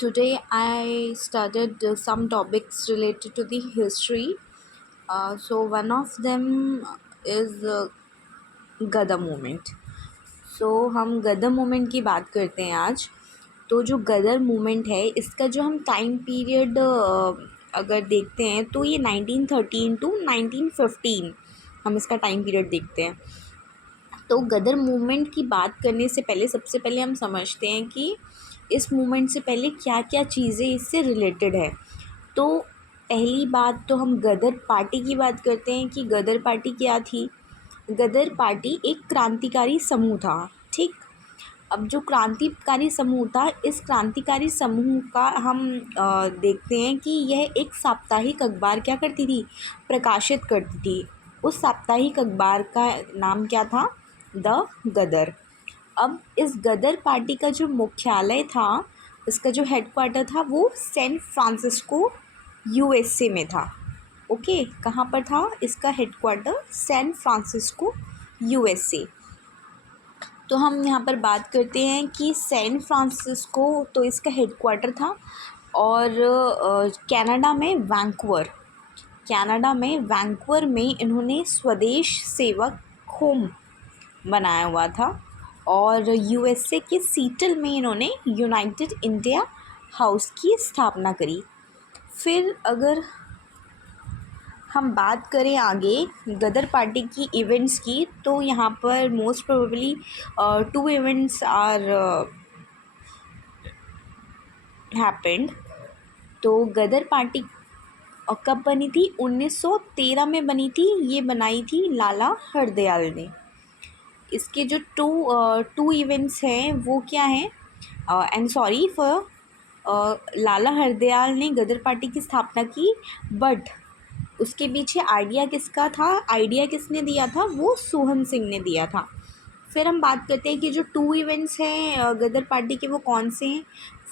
Today I studied some topics related to the history. So one of them is Ghadar movement. So हम Ghadar movement की बात करते हैं आज. तो जो गदर मूवमेंट है इसका जो हम टाइम पीरियड अगर देखते हैं तो ये 1913 टू 1915 हम इसका टाइम पीरियड देखते हैं. तो गदर मूवमेंट की बात करने से पहले सबसे पहले हम समझते हैं कि इस मूवमेंट से पहले क्या क्या चीज़ें इससे रिलेटेड है. तो पहली बात तो हम गदर पार्टी की बात करते हैं कि गदर पार्टी क्या थी. गदर पार्टी एक क्रांतिकारी समूह था. ठीक. अब जो क्रांतिकारी समूह था, इस क्रांतिकारी समूह का हम देखते हैं कि यह एक साप्ताहिक अखबार क्या करती थी, प्रकाशित करती थी. उस साप्ताहिक अखबार का नाम क्या था, द गदर. अब इस गदर पार्टी का जो मुख्यालय था, इसका जो हेडक्वार्टर था वो सैन फ्रांसिस्को यूएसए में था. ओके, कहाँ पर था इसका हेडक्वार्टर, सैन फ्रांसिस्को यूएसए. तो हम यहाँ पर बात करते हैं कि सैन फ्रांसिस्को तो इसका हेडक्वार्टर था. और कनाडा में इन्होंने स्वदेश सेवक होम बनाया हुआ था. और यूएसए के सीटल में इन्होंने यूनाइटेड इंडिया हाउस की स्थापना करी. फिर अगर हम बात करें आगे गदर पार्टी की इवेंट्स की, तो यहाँ पर most probably 2 events are happened. तो गदर पार्टी कब बनी थी, 1913 में बनी थी. ये बनाई थी लाला हरदयाल ने. इसके जो टू इवेंट्स हैं वो क्या हैं, एंड सॉरी फॉर, लाला हरदयाल ने गदर पार्टी की स्थापना की, बट उसके पीछे आइडिया किसका था, आइडिया किसने दिया था, वो सोहन सिंह ने दिया था. फिर हम बात करते हैं कि जो 2 इवेंट्स हैं गदर पार्टी के वो कौन से हैं.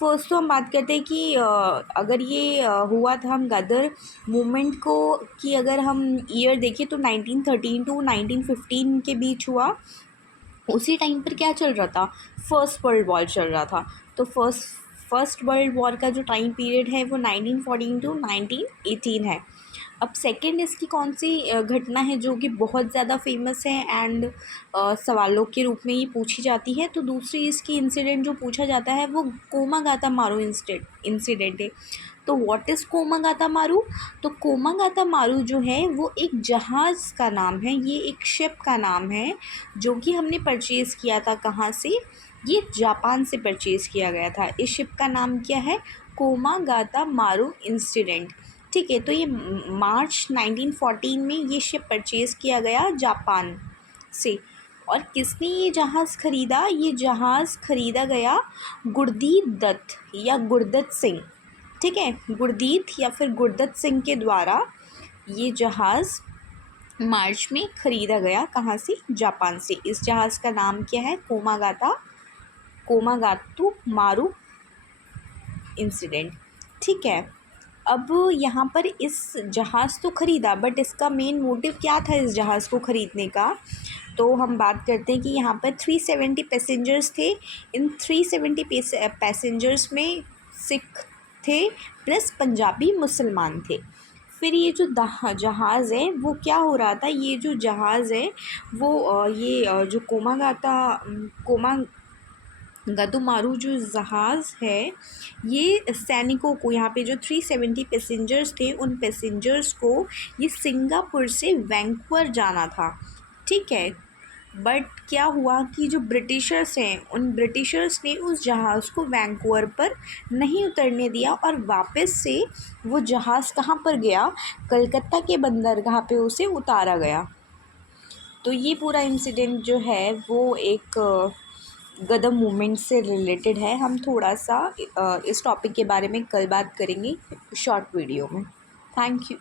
फर्स्ट तो हम बात करते हैं कि अगर ये हुआ था, हम गदर मूवमेंट को कि अगर हम ईयर देखें तो 1913 टू 1915 के बीच हुआ. उसी टाइम पर क्या चल रहा था, फर्स्ट वर्ल्ड वॉर चल रहा था. तो फर्स्ट वर्ल्ड वॉर का जो टाइम पीरियड है वो 1914 टू 1918 है. अब सेकंड इसकी कौन सी घटना है जो कि बहुत ज़्यादा फेमस है एंड सवालों के रूप में ये पूछी जाती है. तो दूसरी इसकी इंसिडेंट जो पूछा जाता है वो कोमागाता मारू इंसिडेंट है. तो व्हाट इज़ कोमागाता मारू. तो कोमागाता मारू जो है वो एक जहाज़ का नाम है, ये एक शिप का नाम है जो कि हमने परचेज़ किया था. कहाँ से, ये जापान से परचेज़ किया गया था. इस शिप का नाम क्या है, कोमागाता मारू इंसिडेंट. ठीक है. तो ये मार्च 1914 में ये शिप परचेज़ किया गया जापान से. और किसने ये जहाज़ ख़रीदा, ये जहाज़ ख़रीदा गया गुरदीत दत्त या गुरदत्त सिंह. ठीक है, गुरदीत या फिर गुरदत्त सिंह के द्वारा ये जहाज़ मार्च में ख़रीदा गया. कहाँ से, जापान से. इस जहाज़ का नाम क्या है, कोमागातु मारू इंसिडेंट. ठीक है. अब यहाँ पर इस जहाज़ तो ख़रीदा, बट इसका मेन मोटिव क्या था इस जहाज़ को ख़रीदने का. तो हम बात करते हैं कि यहाँ पर 370 पैसेंजर्स थे. इन 370 पैसेंजर्स में सिख थे प्लस पंजाबी मुसलमान थे. फिर ये जो जहाज़ है वो क्या हो रहा था, ये जो जहाज़ है वो जो गदुमारू जो जहाज़ है, ये सैनिकों को, यहाँ पे जो 370 पैसेंजर्स थे उन पैसेंजर्स को ये सिंगापुर से वैंकूवर जाना था. ठीक है. बट क्या हुआ कि जो ब्रिटिशर्स हैं, उन ब्रिटिशर्स ने उस जहाज़ को वैंकूवर पर नहीं उतरने दिया और वापस से वो जहाज़ कहाँ पर गया, कलकत्ता के बंदरगाह पे उसे उतारा गया. तो ये पूरा इंसिडेंट जो है वो एक गदर मूवमेंट से रिलेटेड है. हम थोड़ा सा इस टॉपिक के बारे में कल बात करेंगे शॉर्ट वीडियो में. Thank you.